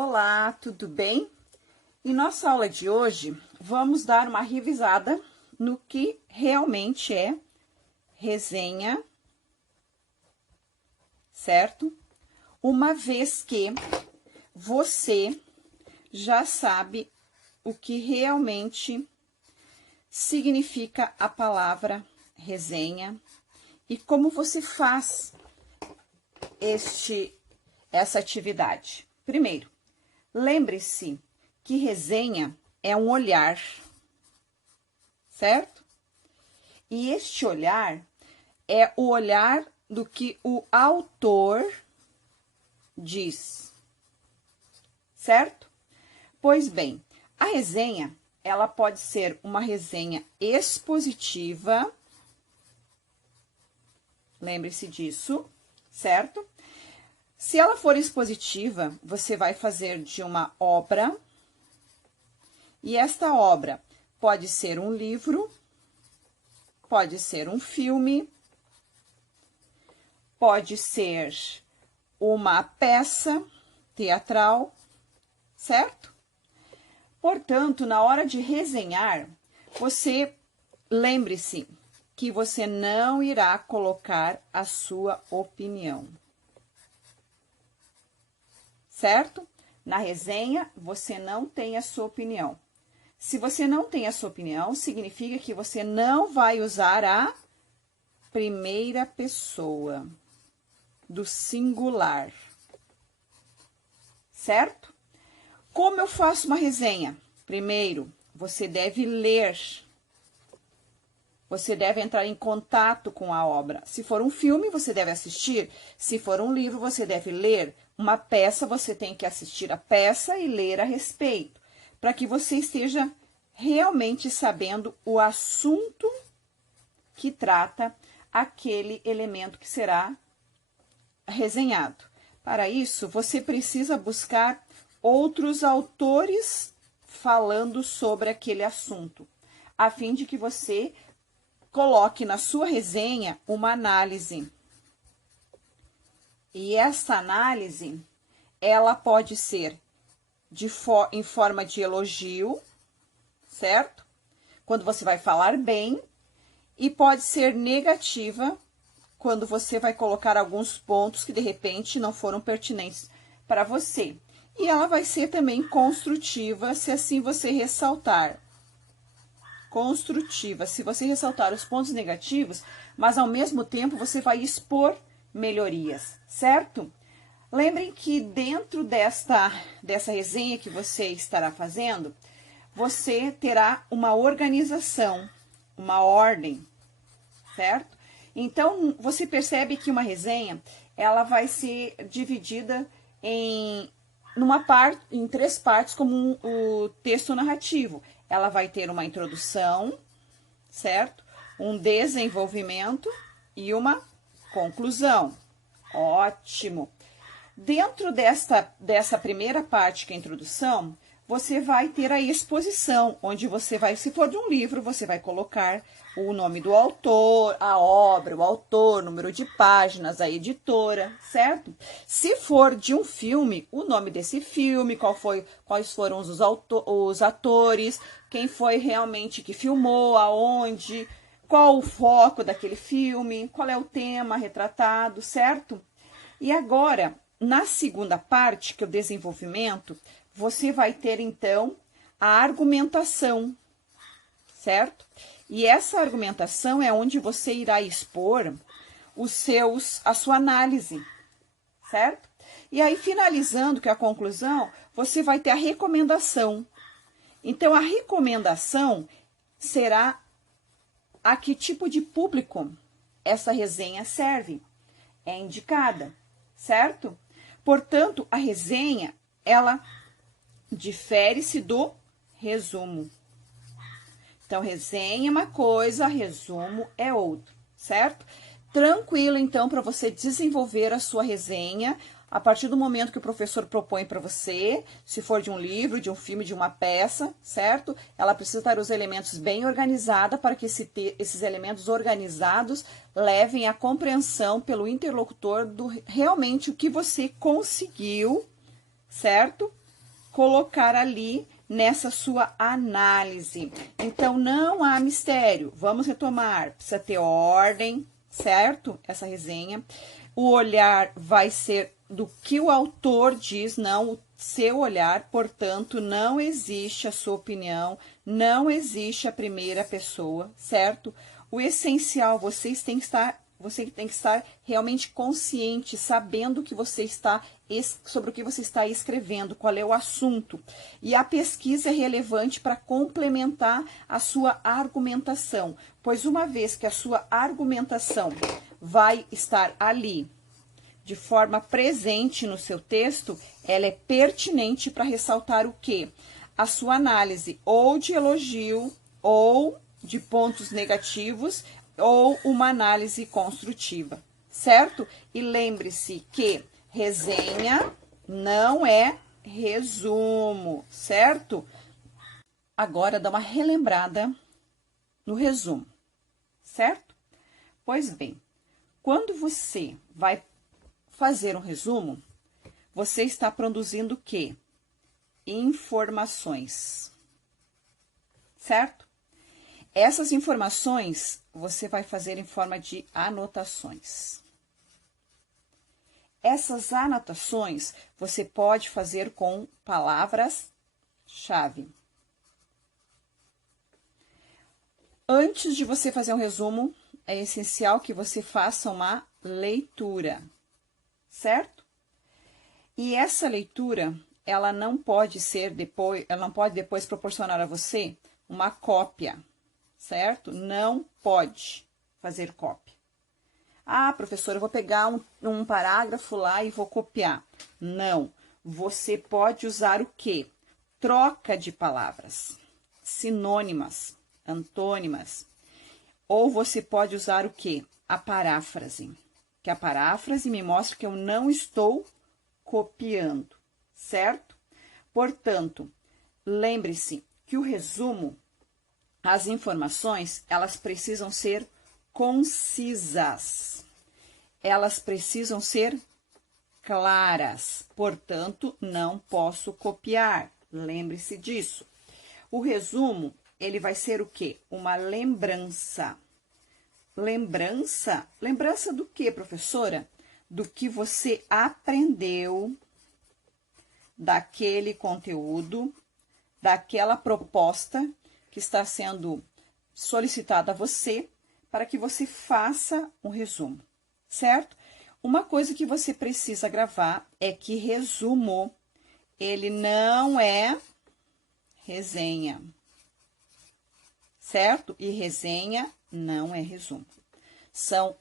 Olá, tudo bem? Em nossa aula de hoje, vamos dar uma revisada no que realmente é resenha, certo? Uma vez que você já sabe o que realmente significa a palavra resenha e como você faz essa atividade. Primeiro, lembre-se que resenha é um olhar, certo? E este olhar é o olhar do que o autor diz, certo? Pois bem, a resenha, ela pode ser uma resenha expositiva, lembre-se disso, certo? Se ela for expositiva, você vai fazer de uma obra, e esta obra pode ser um livro, pode ser um filme, pode ser uma peça teatral, certo? Portanto, na hora de resenhar, você lembre-se que você não irá colocar a sua opinião. Certo? Na resenha, você não tem a sua opinião. Se você não tem a sua opinião, significa que você não vai usar a primeira pessoa do singular. Certo? Como eu faço uma resenha? Primeiro, você deve ler. Você deve entrar em contato com a obra. Se for um filme, você deve assistir. Se for um livro, você deve ler. Uma peça, você tem que assistir a peça e ler a respeito, para que você esteja realmente sabendo o assunto que trata aquele elemento que será resenhado. Para isso, você precisa buscar outros autores falando sobre aquele assunto, a fim de que você coloque na sua resenha uma análise. E essa análise, ela pode ser em forma de elogio, certo? Quando você vai falar bem, e pode ser negativa, quando você vai colocar alguns pontos que de repente não foram pertinentes para você. E ela vai ser também construtiva, se assim você ressaltar. Construtiva, se você ressaltar os pontos negativos, mas ao mesmo tempo você vai expor melhorias, certo? Lembrem que dentro dessa resenha que você estará fazendo, você terá uma organização, uma ordem, certo? Então, você percebe que uma resenha, ela vai ser dividida em três partes, como o texto narrativo. Ela vai ter uma introdução, certo? Um desenvolvimento e uma conclusão. Ótimo! Dentro dessa primeira parte, que é a introdução, você vai ter a exposição, onde você vai, se for de um livro, você vai colocar o nome do autor, a obra, o autor, número de páginas, a editora, certo? Se for de um filme, o nome desse filme, quais foram os atores, quem foi realmente que filmou, aonde, qual o foco daquele filme, qual é o tema retratado, certo? E agora, na segunda parte, que é o desenvolvimento, você vai ter, então, a argumentação, certo? E essa argumentação é onde você irá expor a sua análise, certo? E aí, finalizando, que é a conclusão, você vai ter a recomendação. Então, a recomendação será a que tipo de público essa resenha serve, é indicada, certo? Portanto, a resenha, ela difere-se do resumo. Então, resenha é uma coisa, resumo é outra, certo? Tranquilo, então, para você desenvolver a sua resenha, a partir do momento que o professor propõe para você, se for de um livro, de um filme, de uma peça, certo? Ela precisa ter os elementos bem organizados para que esses elementos organizados levem à compreensão pelo interlocutor do realmente o que você conseguiu, certo? colocar ali nessa sua análise. Então, não há mistério. Vamos retomar. Precisa ter ordem, certo? Essa resenha. O olhar vai ser do que o autor diz, não o seu olhar. Portanto, não existe a sua opinião, não existe a primeira pessoa, certo? O essencial, você tem que estar realmente consciente, sabendo que você está sobre o que você está escrevendo, qual é o assunto. E a pesquisa é relevante para complementar a sua argumentação, pois uma vez que a sua argumentação vai estar ali de forma presente no seu texto, ela é pertinente para ressaltar o quê? A sua análise ou de elogio ou de pontos negativos ou uma análise construtiva, certo? E lembre-se que resenha não é resumo, certo? Agora dá uma relembrada no resumo, certo? Pois bem, quando você vai fazer um resumo, você está produzindo o quê? Informações, certo? Essas informações você vai fazer em forma de anotações. Essas anotações você pode fazer com palavras-chave. Antes de você fazer um resumo, é essencial que você faça uma leitura, certo? E essa leitura, ela não pode depois proporcionar a você uma cópia, certo? Não pode fazer cópia. Ah, professora, eu vou pegar um parágrafo lá e vou copiar. Não. Você pode usar o quê? Troca de palavras, sinônimas, antônimas. Ou você pode usar o quê? A paráfrase. Que a paráfrase me mostra que eu não estou copiando, certo? Portanto, lembre-se que o resumo, as informações, elas precisam ser concisas. Elas precisam ser claras. Portanto, não posso copiar. Lembre-se disso. O resumo, ele vai ser o quê? Uma lembrança. Lembrança? Lembrança do quê, professora? Do que você aprendeu daquele conteúdo, daquela proposta que está sendo solicitada a você para que você faça um resumo, certo? Uma coisa que você precisa gravar é que resumo, ele não é resenha, certo? E resenha não é resumo. São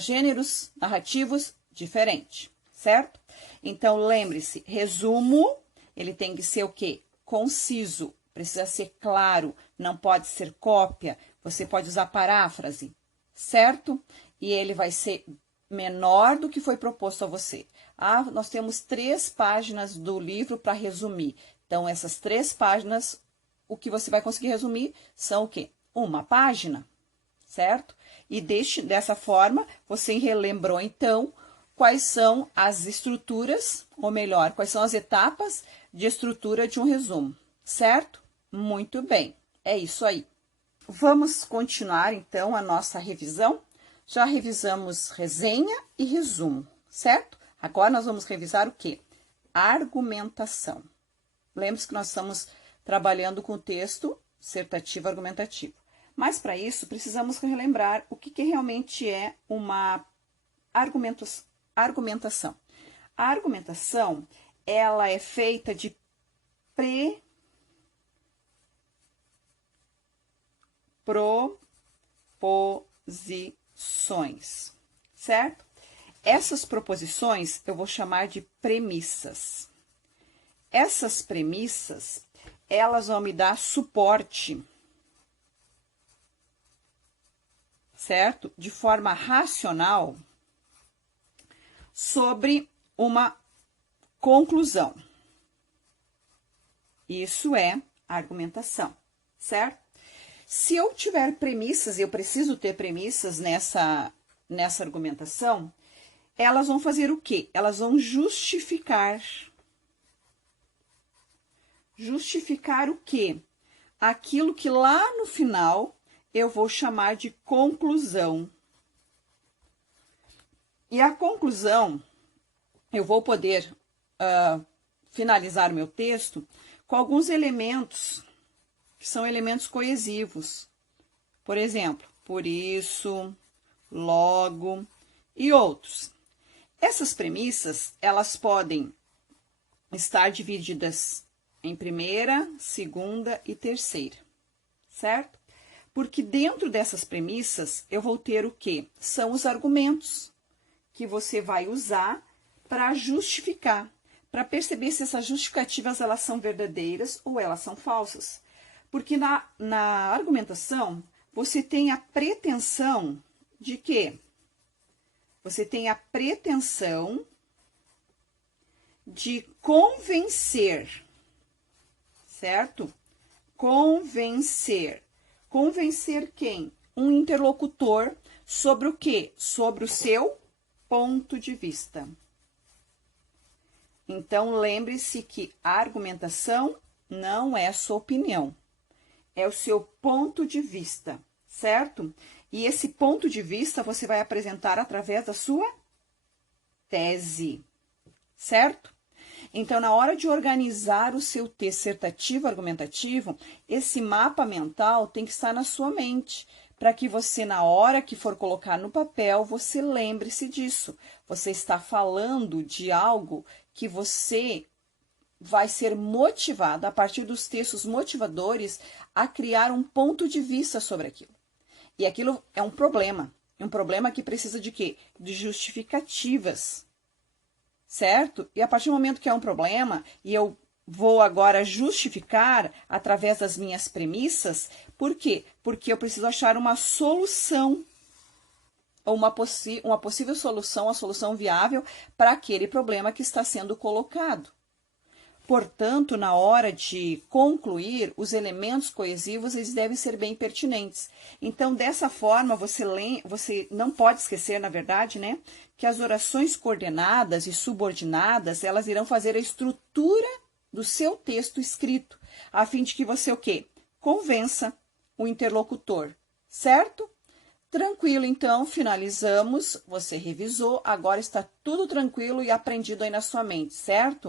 gêneros narrativos diferentes, certo? Então, lembre-se, resumo, ele tem que ser o quê? Conciso, precisa ser claro, não pode ser cópia, você pode usar paráfrase, certo? E ele vai ser menor do que foi proposto a você. Ah, nós temos 3 páginas do livro para resumir. Então, essas 3 páginas, o que você vai conseguir resumir são o quê? Uma página, certo? E dessa forma, você relembrou, então, quais são as estruturas, ou melhor, quais são as etapas de estrutura de um resumo, certo? Muito bem, é isso aí. Vamos continuar, então, a nossa revisão. Já revisamos resenha e resumo, certo? Agora, nós vamos revisar o quê? Argumentação. Lembre-se que nós estamos trabalhando com o texto dissertativo argumentativo. Mas, para isso, precisamos relembrar o que realmente é uma argumentação. A argumentação, ela é feita de proposições, certo? Essas proposições eu vou chamar de premissas. Essas premissas, elas vão me dar suporte, certo? De forma racional sobre uma conclusão. Isso é argumentação, certo? Se eu tiver premissas, eu preciso ter premissas nessa argumentação, elas vão fazer o quê? Elas vão justificar Justificar o quê? Aquilo que lá no final eu vou chamar de conclusão. E a conclusão, eu vou poder finalizar o meu texto com alguns elementos, que são elementos coesivos. Por exemplo, por isso, logo e outros. Essas premissas, elas podem estar divididas em primeira, segunda e terceira, certo? Porque dentro dessas premissas, eu vou ter o quê? São os argumentos que você vai usar para justificar, para perceber se essas justificativas elas são verdadeiras ou elas são falsas. Porque na argumentação, você tem a pretensão de quê? Você tem a pretensão de convencer, certo? Convencer. Convencer quem? Um interlocutor sobre o quê? Sobre o seu ponto de vista. Então, lembre-se que a argumentação não é sua opinião, é o seu ponto de vista, certo? E esse ponto de vista você vai apresentar através da sua tese, certo? Então, na hora de organizar o seu texto dissertativo argumentativo, esse mapa mental tem que estar na sua mente, para que você, na hora que for colocar no papel, você lembre-se disso. Você está falando de algo que você vai ser motivado, a partir dos textos motivadores, a criar um ponto de vista sobre aquilo. E aquilo é um problema que precisa de quê? De justificativas, certo? E a partir do momento que é um problema, e eu vou agora justificar através das minhas premissas, por quê? Porque eu preciso achar uma solução, ou uma possível solução, a solução viável para aquele problema que está sendo colocado. Portanto, na hora de concluir, os elementos coesivos eles devem ser bem pertinentes. Então, dessa forma, você não pode esquecer, na verdade, né, que as orações coordenadas e subordinadas, elas irão fazer a estrutura do seu texto escrito, a fim de que você o quê? Convença o interlocutor, certo? Tranquilo, então, finalizamos, você revisou, agora está tudo tranquilo e aprendido aí na sua mente, certo?